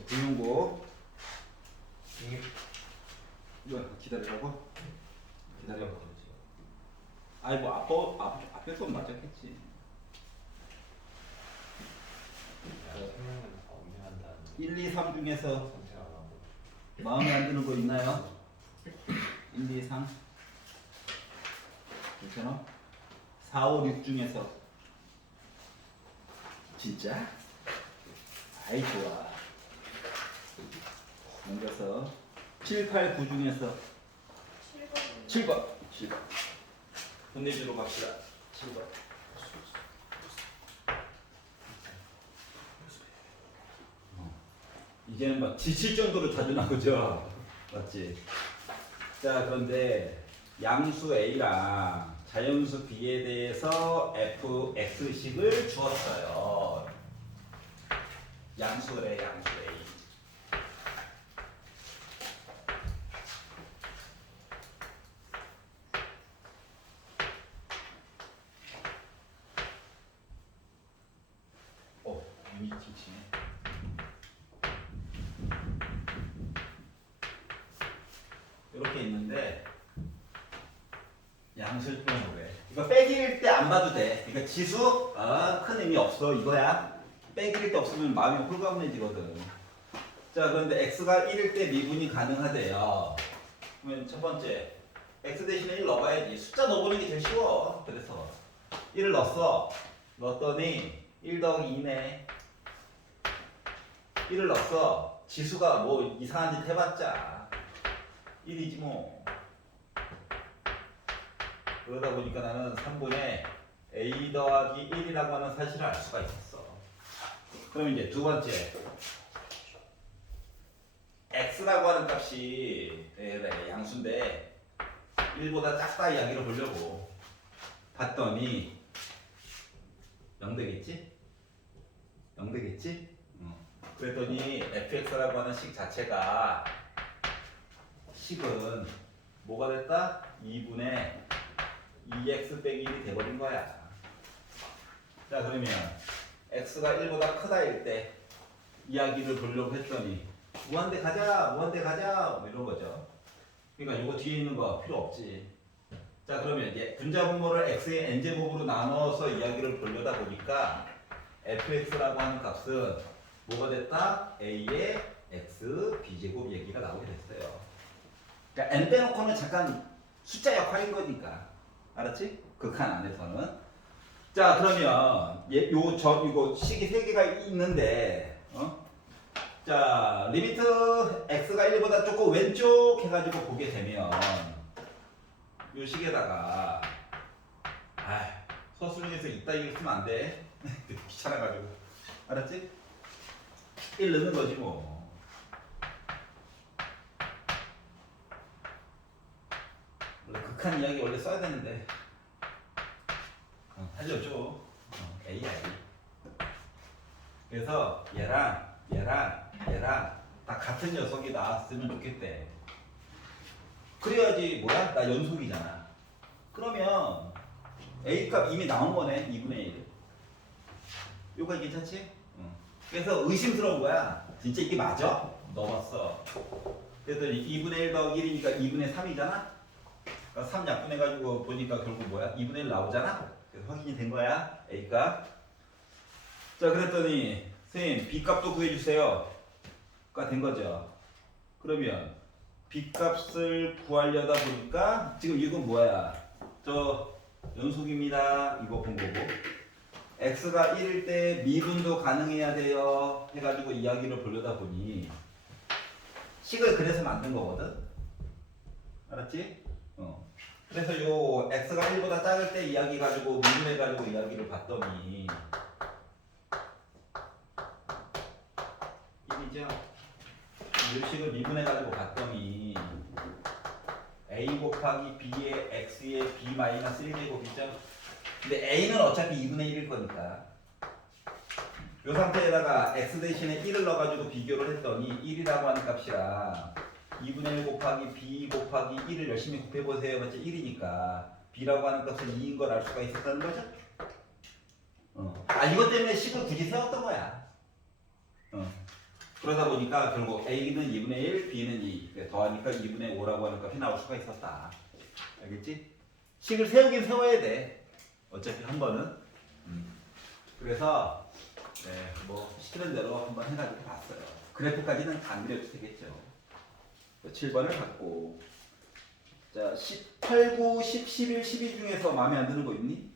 부윤고 이거 기다리라고? 기다려. 아이 뭐 앞에 건 맞았겠지. 내가 설명을 엄명한다. 1, 2, 3 중에서 선택 안 하고. 마음에 안 드는 거 있나요? 1, 2, 3 괜찮아? 4, 5, 6 중에서 진짜? 아이 좋아. 넘겨서 7, 8, 9 중에서 7번 7번 혼내주러 갑시다. 7번 이제는 막 지칠 정도로 자주 나오죠. 맞지? 자 그런데 양수 A랑 자연수 B에 대해서 fx식을 주었어요. 양수래 양수 A. 이미 지치네. 이렇게 있는데 양수를 빼놓으래. 이거 빼기일 때 안 봐도 돼. 이거 지수 큰 의미 없어 이거야. 빼기일 때 없으면 마음이 홀가분해지거든. 자 그런데 x가 1일 때 미분이 가능하대요. 그러면 첫 번째 x 대신에 1 넣어봐야지. 숫자 넣어보는 게 제일 쉬워. 그래서 1을 넣었어. 넣었더니 1 더하기 2네. 1을 넣었어. 지수가 뭐 이상한 짓 해봤자 1이지 뭐. 그러다 보니까 나는 3분의 a 더하기 1이라고 하는 사실을 알 수가 있었어. 그럼 이제 두 번째 x라고 하는 값이 양수인데 1보다 작다 이야기를 보려고 봤더니 0 되겠지? 0 되겠지? 그랬더니 fx라고 하는 식 자체가 식은 뭐가 됐다? 2분의 2x 빼기 1이 돼버린 거야. 자 그러면 x가 1보다 크다일 때 이야기를 보려고 했더니 무한대 가자 무한대 가자 뭐 이런 거죠. 그러니까 이거 뒤에 있는 거 필요 없지. 자 그러면 이제 분자분모를 x의 n제곱으로 나눠서 이야기를 보려다 보니까 fx라고 하는 값은 뭐가 됐다? a의 x b제곱 얘기가 나오게 됐어요. 그러니까 n 빼놓고는 잠깐 숫자 역할인 거니까. 알았지? 극한 안에서는. 자 그러면 이거 식이 3개가 있는데 자 리미트 x가 1보다 조금 왼쪽 해가지고 보게 되면 요 식에다가 서술형에서 이따 이거 쓰면 안 돼. 귀찮아가지고. 알았지? 1 넣는 거지 뭐. 원래 극한 이야기 원래 써야 되는데 알려줘. A야 A. 그래서 얘랑 다 같은 녀석이 나왔으면 좋겠대. 그래야지 뭐야? 나 연속이잖아. 그러면 A값 이미 나온 거네. 2분의 1. 요거 괜찮지? 그래서 의심스러운 거야. 진짜 이게 맞아? 넣었어. 그랬더니 2분의 1 더하기 1이니까 2분의 3이잖아? 그러니까 3 약분해가지고 보니까 결국 뭐야? 2분의 1 나오잖아? 그래서 확인이 된 거야. A값. 자 그랬더니 선생님 B값도 구해주세요. 가 된 거죠. 그러면 B값을 구하려다 보니까 지금 이건 뭐야? 저 연속입니다. 이거 본 거고. X가 1일 때 미분도 가능해야 돼요. 해가지고 이야기를 보려다 보니 식을 그래서 만든 거거든. 알았지? 그래서 요 X가 1보다 작을 때 이야기 가지고 미분해가지고 이야기를 봤더니 1이죠. 요 식을 미분해가지고 봤더니 A 곱하기 B의 X의 B 마이너스 1제곱이죠. 근데 A는 어차피 2분의 1일 거니까 이 상태에다가 X 대신에 1을 넣어가지고 비교를 했더니 1이라고 하는 값이랑 2분의 1 곱하기 B 곱하기 1을 열심히 곱해보세요. 맞지? 1이니까 B라고 하는 값은 2인 걸 알 수가 있었다는 거죠? 이것 때문에 식을 굳이 세웠던 거야. 그러다 보니까 결국 A는 2분의 1, B는 2. 더하니까 2분의 5라고 하는 값이 나올 수가 있었다. 알겠지? 식을 세우긴 세워야 돼. 어차피 한 번은. 그래서 네, 뭐 시키는 대로 한번 해가지고 봤어요. 그래프까지는 안 그려도 되겠죠. 7번을 갖고 자 8, 9, 10, 11, 12 중에서 마음에 안 드는 거 있니?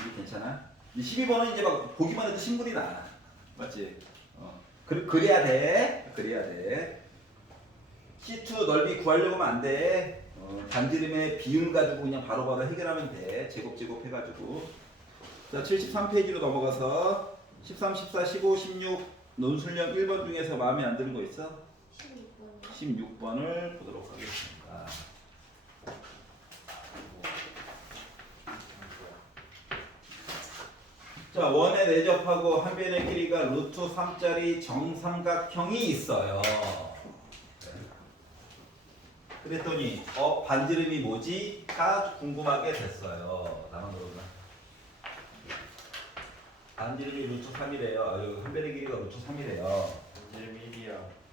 이게 괜찮아? 이 12번은 이제 막 보기만 해도 신물이 나. 맞지? 그래야 돼. 그래야 돼. C2 넓이 구하려고 하면 안 돼. 반지름의 비율 가지고 그냥 바로바로 해결하면 돼. 제곱 해가지고. 자, 73페이지로 넘어가서 13, 14, 15, 16 논술령 1번 중에서 마음에 안 드는 거 있어? 16번을 보도록 하겠습니다. 자, 원에 내접하고 한 변의 길이가 루트 3짜리 정삼각형이 있어요. 그랬더니 반지름이 뭐지? 가 궁금하게 됐어요. 나만 그러구나. 반지름이 루트 3이래요. 한 변의 길이가 루트 3이래요. 반지름 1이야.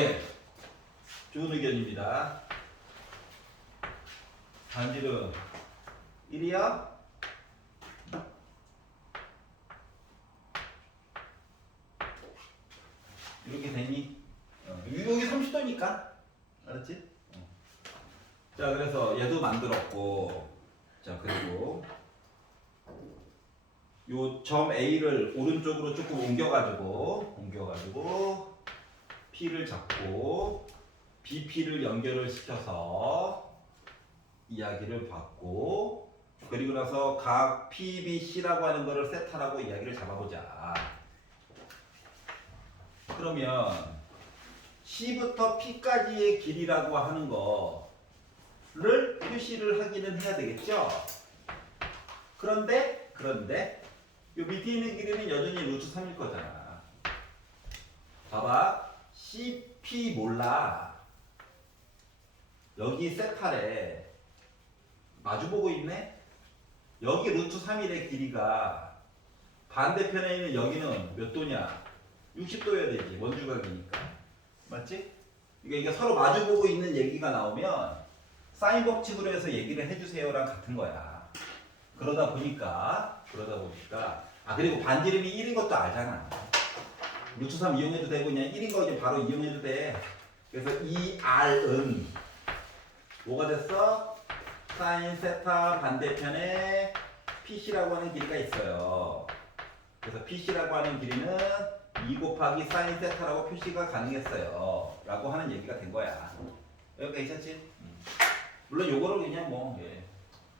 예. 좋은 의견입니다. 반지름 1이야? 이렇게 되니? 여기 30도니까. 알았지? 자, 그래서 얘도 만들었고. 자, 그리고 요 점 A를 오른쪽으로 조금 옮겨가지고 P를 잡고 BP를 연결을 시켜서 이야기를 받고 그리고 나서 각 PBC라고 하는 거를 세타라고 이야기를 잡아보자. 그러면 C부터 P까지의 길이라고 하는 거를 표시를 하기는 해야 되겠죠? 그런데 요 밑에 있는 길이는 여전히 루트 3일 거잖아. 봐봐. CP 몰라. 여기 세타래. 마주보고 있네? 여기 루트 3일의 길이가 반대편에 있는 여기는 몇 도냐? 60도여야 되지. 원주각이니까. 맞지? 그러니까 이게 서로 마주보고 있는 얘기가 나오면 사인 법칙으로 해서 얘기를 해주세요랑 같은 거야. 그러다 보니까 그리고 반지름이 1인 것도 알잖아. 루트 3 이용해도 되고 그냥 1인 거 이제 바로 이용해도 돼. 그래서 이 R은 뭐가 됐어? 사인 세타 반대편에 PC라고 하는 길이가 있어요. 그래서 PC라고 하는 길이는 2 곱하기 사인 세타라고 표시가 가능했어요. 라고 하는 얘기가 된 거야. 여기까지 있었지? 물론 요거를 그냥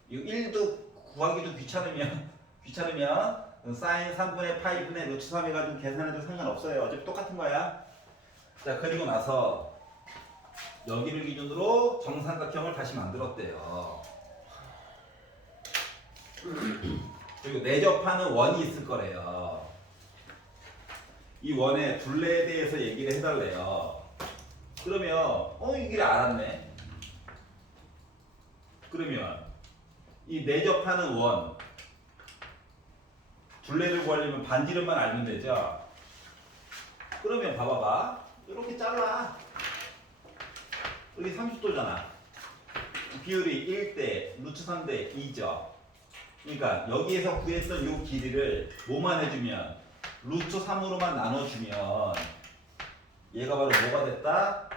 이 1도 구하기도 귀찮으면 사인 3분의 파이 분의 루트 3 해가지고 계산해도 상관없어요. 어차피 똑같은 거야. 자, 그리고 나서 여기를 기준으로 정삼각형을 다시 만들었대요. 그리고 내접하는 원이 있을 거래요. 이 원의 둘레에 대해서 얘기를 해달래요. 그러면 이 길이 알았네. 그러면 이 내접하는 원 둘레를 구하려면 반지름만 알면 되죠. 그러면 봐봐봐. 이렇게 잘라. 여기 30도잖아. 비율이 1대 루트 3대 2죠. 그러니까 여기에서 구했던 이 길이를 뭐만 해주면 루트 3으로만 나눠주면 얘가 바로 뭐가 됐다?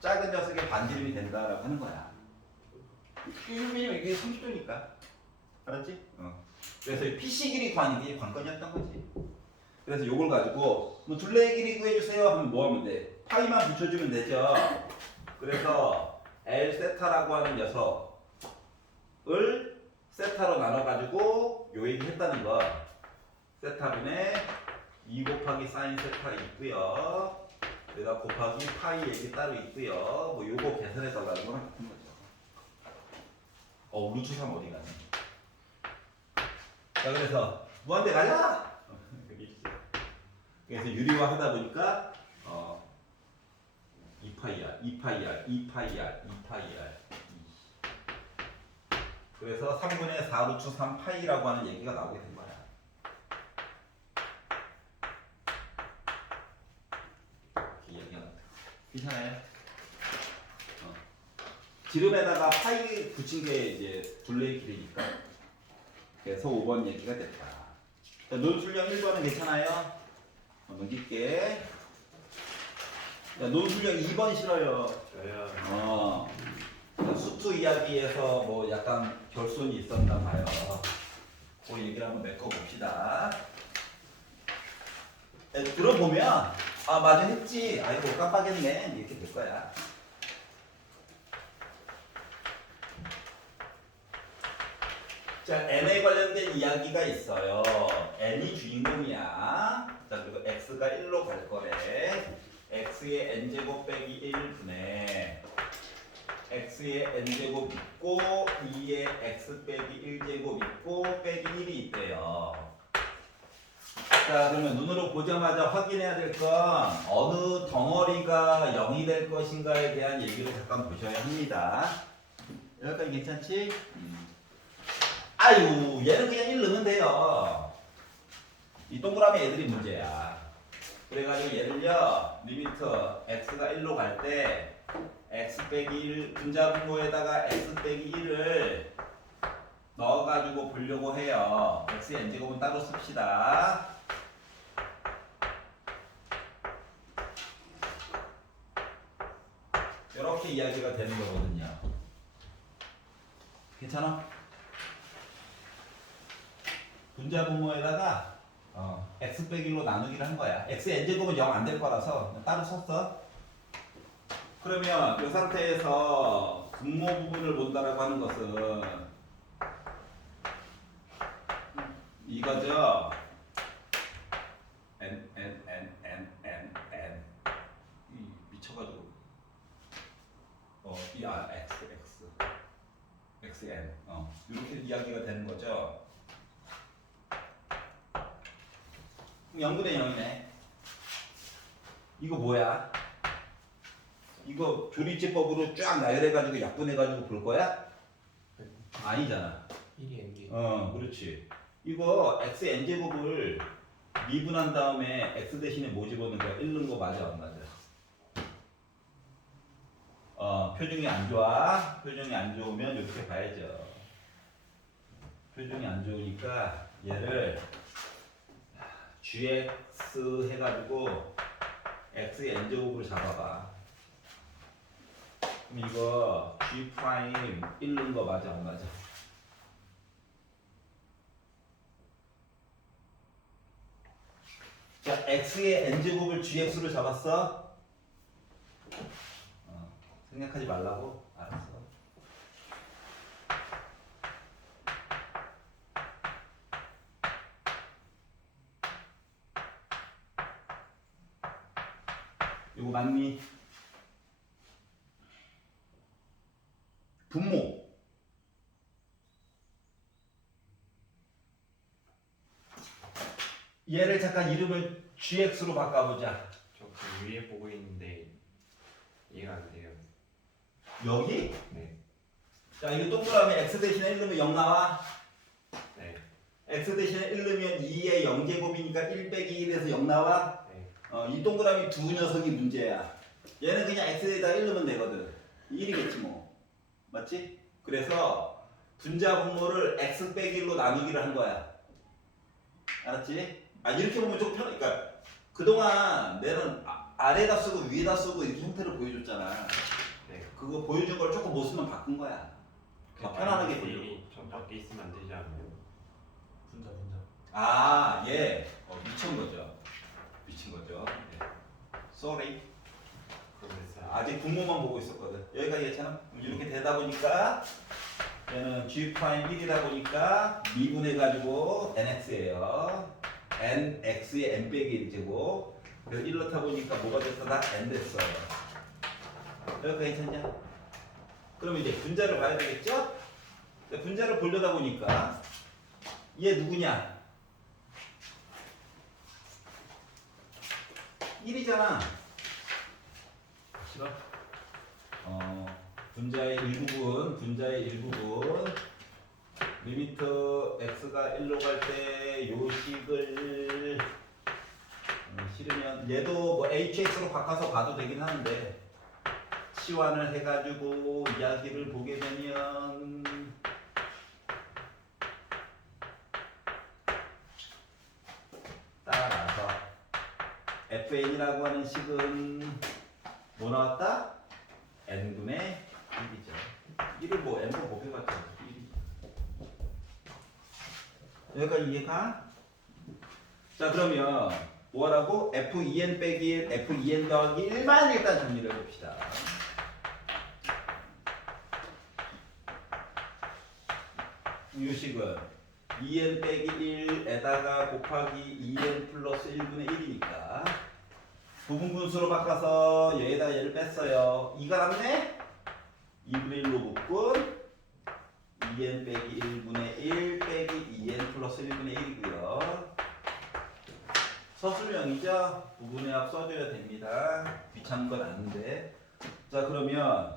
작은 녀석의 반지름이 된다라고 하는 거야. 왜냐면 이게 30도니까. 알았지? 그래서 PC 길이 구하는 게 관건이었던 거지. 그래서 요걸 가지고 뭐 둘레의 길이 구해주세요 하면 뭐 하면 돼? 파이만 붙여주면 되죠. 그래서 L 세타라고 하는 녀석을 세타로 나눠가지고 요 얘기 했다는 거. 세타분의 2 곱하기 사인 세타 있고요. 여기다 곱하기 파이 얘기 따로 있고요. 뭐 요거 계산해 달라는 거랑 같은 거죠. 루트 3 어디 가니? 자, 그래서 무한대 가자. 그래서 유리화 하다 보니까 2파이R, 2파이R, 2파이R, 2파이R. 그래서 3분의 4 루트 3 파이라고 하는 얘기가 나오게 된 거야. 괜찮아요? 지름에다가 파이 붙인 게 이제 둘레의 길이니까. 그래서 5번 얘기가 됐다. 자, 논술령 1번은 괜찮아요? 넘길게. 자, 논술령 2번 싫어요. 저요. 수투 이야기에서 뭐 약간 결손이 있었나 봐요. 그 얘기를 한번 메꿔봅시다. 들어보면 아 맞아 했지. 아이고 깜빡했네. 이렇게 될 거야. 자, n에 관련된 이야기가 있어요. n이 주인공이야. 자, 그리고 x가 1로 갈 거래. x의 n제곱 빼기 1분의 x의 n제곱 있고 2의 x 빼기 1제곱 있고 빼기 1이 있대요. 자, 그러면 눈으로 보자마자 확인해야 될 건 어느 덩어리가 0이 될 것인가에 대한 얘기를 잠깐 보셔야 합니다. 여기까지 괜찮지? 아유, 얘는 그냥 1 넣으면 돼요. 이 동그라미 애들이 문제야. 그래가지고 얘를요, 리미트 x가 1로 갈 때 x 빼기 1 분자분모에다가 x 빼기 1을 넣어가지고 보려고 해요. x의 n제곱은 따로 씁시다. 이렇게 이야기가 되는 거거든요. 괜찮아? 분자분모에다가 x 빼기 1로 나누기를 한 거야. x의 n제곱은 0 안 될 거라서 따로 썼어. 그러면 이 상태에서 분모 부분을 본다라고 하는 것은 이거죠. n 미쳐가지고 xn 이렇게 이야기가 되는 거죠. 0분의 0이네. 이거 뭐야? 이거 조리제법으로 쫙 나열해가지고 약분해가지고 볼 거야? 아니잖아. 1이 n개. 그렇지. 이거 x n제곱을 미분한 다음에 x 대신에 뭐 집어넣는 거야? 1 넣은 거 맞아 안 맞아? 표정이 안 좋아. 표정이 안 좋으면 이렇게 봐야죠. 표정이 안 좋으니까 얘를 gx 해가지고 x의 n제곱으로 잡아봐. 그럼 이거 g 프라임 1 넣은 거 맞아 안 맞아? 자, x의 n제곱을 gx로 잡았어? 생각하지 말라고? 알았어. 이거 맞니? 분모. 얘를 잠깐 이름을 gx로 바꿔보자. 저그 위에 보고 있는데 이해가 안 돼요. 여기? 네. 자, 이거 동그라미 x 대신에 1 넣으면 0 나와? 네. x 대신에 1 넣으면 2의 0제곱이니까 1 빼기 1에서 0 나와? 네. 이 동그라미 두 녀석이 문제야. 얘는 그냥 x에다 1 넣으면 되거든. 1이겠지 뭐. 맞지? 그래서 분자분모를 x 빼기 1로 나누기를 한 거야. 알았지? 이렇게 보면 좀 편해. 그러니까 그동안 내는 아래다 쓰고 위에다 쓰고 이렇게 형태를 보여줬잖아. 네. 그거 보여준 걸 조금 못 쓰면 바꾼 거야. 더 편안하게 보려고. 저 밖에 있으면 안 되지 않나요? 분자. 얘 미친 거죠. 미친 거죠. 네. Sorry. 그래서 아직 분모만 보고 있었거든. 여기까지 괜찮아? 이렇게 되다 보니까 얘는 g 프라임 1이다 보니까 미분해가지고 nx예요. nx의 n 빼기 1제곱. 그래서 1 넣다 보니까 뭐가 됐어? 다 n 됐어요. 여기까지 괜찮냐? 그럼 이제 분자를 봐야 되겠죠? 분자를 보려다 보니까 얘 누구냐? 1이잖아. 싫어? 분자의 일부분 리미트 x가 1로 갈 때 요식을 싫으면 얘도 뭐 hx로 바꿔서 봐도 되긴 하는데 치환을 해가지고 이야기를 보게 되면 따라서 fn이라고 하는 식은 뭐 나왔다? n분의 1이죠. 1을 뭐 n번 곱해봤자 1이죠. 여기까지 이해가? 자 그러면 뭐라고? f2n 빼기 1, f2n 더하기 1만 일단 정리를 해봅시다. 이 식은 2n 빼기 1에다가 곱하기 2n 플러스 1분의 1이니까 부분분수로 바꿔서 얘에다 얘를 뺐어요. 2가 남네? 2분의 1로 묶은 2n 빼기 1분의 1 빼기 2n 플러스 1분의 1이고요. 서술형이죠? 부분의 합 써줘야 됩니다. 귀찮은 건 아닌데. 자 그러면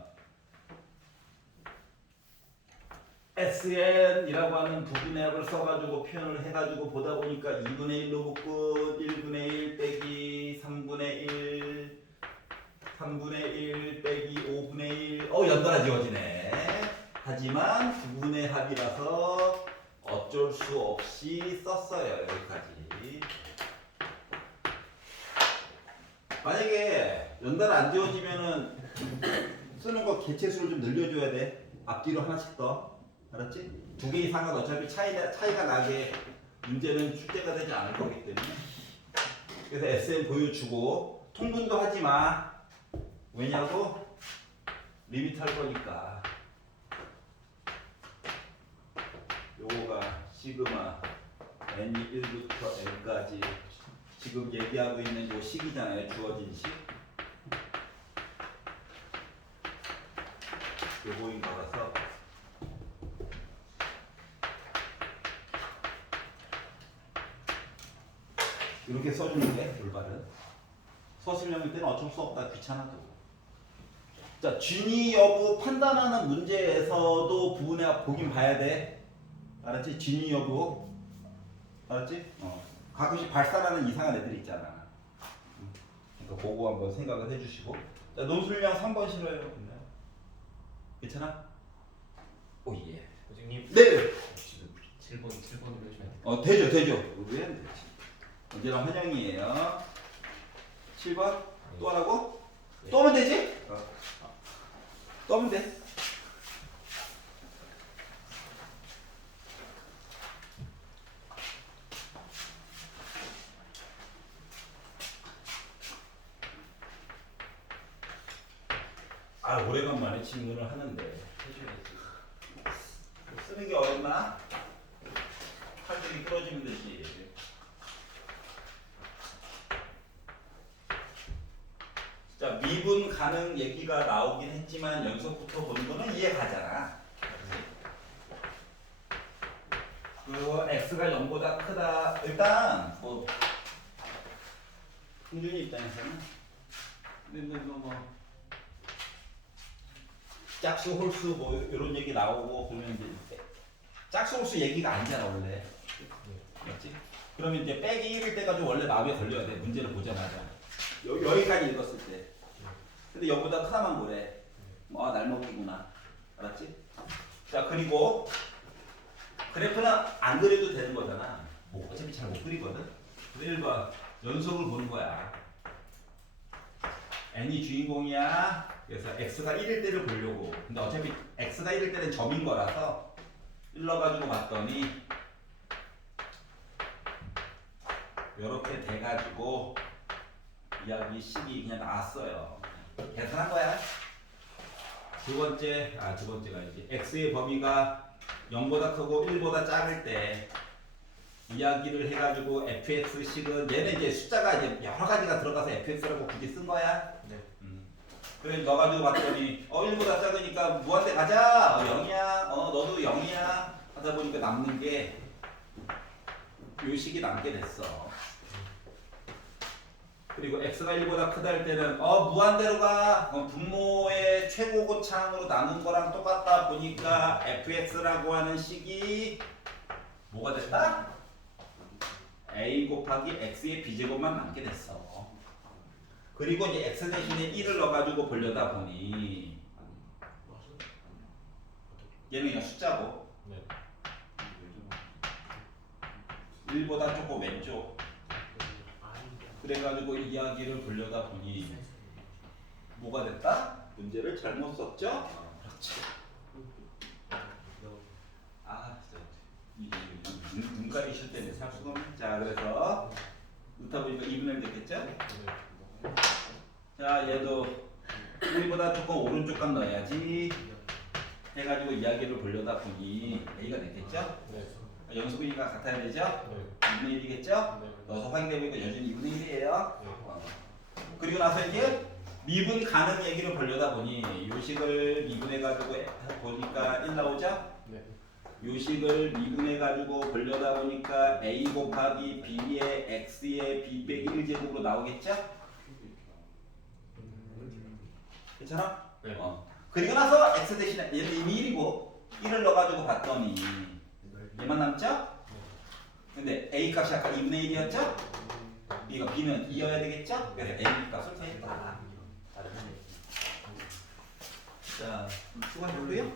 SN이라고 하는 부분의 합을 써가지고 표현을 해가지고 보다 보니까 2분의 1로 묶은 1분의 1 빼기 3분의 1 3분의 1 빼기 5분의 1 연달아 지워지네. 하지만 부분의 합이라서 어쩔 수 없이 썼어요. 여기까지. 만약에 연달아 안 지워지면은 쓰는 거 개체수를 좀 늘려줘야 돼. 앞뒤로 하나씩 더. 알았지? 두 개 이상은 어차피 차이가 나게 문제는 출제가 되지 않을 거기 때문에. 그래서 SM 보여주고 통분도 하지 마. 왜냐고? 리미트 할 거니까. 요거가 시그마 n이 1부터 n까지 지금 얘기하고 있는 요 식이잖아요. 주어진 식. 요거인 거라서 이렇게 써주는 게 올바른. 서술형일 때는 어쩔 수 없다. 귀찮아도. 자, 진위 여부 판단하는 문제에서도 부분의 합 보긴 봐야 돼. 알았지? 진위 여부. 알았지? 가끔씩 발산하는 이상한 애들 있잖아. 그러니까 그거 한번 생각을 해주시고. 자, 논술량 3번 싫어요. 괜찮아? 오 예. 선생님 네. 지금 7번으로 해주면 되죠. 왜 안 되지? 언제나 환영이에요. 7번 또 하라고? 네. 또 하면 되지? 또 하면 돼. 오래간만에 질문을 하는데 해줘야지. 쓰는 게 어렵나? 팔들이 부러지면 되지. 자, 미분 가능 얘기가 나오긴 했지만 연속부터 보는 거는 이해 가잖아. 그리고 x가 0보다 크다. 일단 뭐 흥준이 입장에서는 뭐 짝수 홀수 뭐 이런 얘기 나오고 그러면 이제 짝수 홀수 얘기가 아니잖아 원래. 맞지? 그러면 이제 빼기 1일 때까지 원래 마음에 걸려야 돼. 문제를 보자마자. 여기까지 읽었을 때. 근데 여기보다 크다만 뭐래? 날먹이구나. 알았지? 자 그리고 그래프는 안 그려도 되는 거잖아. 뭐 어차피 잘 못 그리거든. 1번 연속을 보는 거야. n이 주인공이야. 그래서 x가 1일 때를 보려고. 근데 어차피 x가 1일 때는 점인 거라서 일러가지고 봤더니 이렇게 돼가지고 이야기 식이 그냥 나왔어요. 계산한 거야. 두 번째가 이제 x의 범위가 0보다 크고 1보다 작을 때 이야기를 해가지고 fx식은 얘는 이제 숫자가 이제 여러 가지가 들어가서 fx라고 굳이 쓴 거야. 네. 그래 너 가지고 봤더니 1보다 작으니까 무한대 가자. 0이야. 너도 0이야. 하다 보니까 남는 게 요 식이 남게 됐어. 그리고 x가 1보다 크다 할 때는 무한대로 가. 분모의 최고 고차항으로 나눈 거랑 똑같다 보니까 fx라고 하는 식이 뭐가 됐다? a 곱하기 x의 b제곱만 남게 됐어. 그리고 이제 x 대신에 1을 넣어가지고 벌려다 보니 얘는 그냥 숫자고 네. 1보다 조금 왼쪽 그래가지고 이야기를 돌려다 보니 뭐가 됐다? 문제를 잘못 썼죠? 그렇지. 아 진짜 이게 눈 가리실 때문에 살 수가 없네. 자 그래서 넣다 보니까 2분의 1 됐겠죠? 자 얘도 1보다 조금 오른쪽 값 넣어야지 해가지고 이야기를 돌려다 보니 A가 됐겠죠? 네. 영수분이가 같아야 되죠? 네. 2분의 1이겠죠? 네. 넣어서 확인되니까 여전히 2분의 1이에요. 네. 그리고 나서 이제 미분 가능 얘기를 보려다 보니 요식을 미분해가지고 보니까 1 나오죠? 네. 요식을 미분해가지고 보려다 보니까 A 곱하기 B의 X의 B 빼기 1제곱으로 나오겠죠? 괜찮아? 네. 그리고 나서 X 대신에 얘는 이미 1이고 1을 넣어가지고 봤더니 얘만 남죠? 근데 A 값이 아까 2분의 1이었죠? 이거 B는 2여야 되겠죠? 그래서 A 값을 더했다. 자, 수고하셨고요.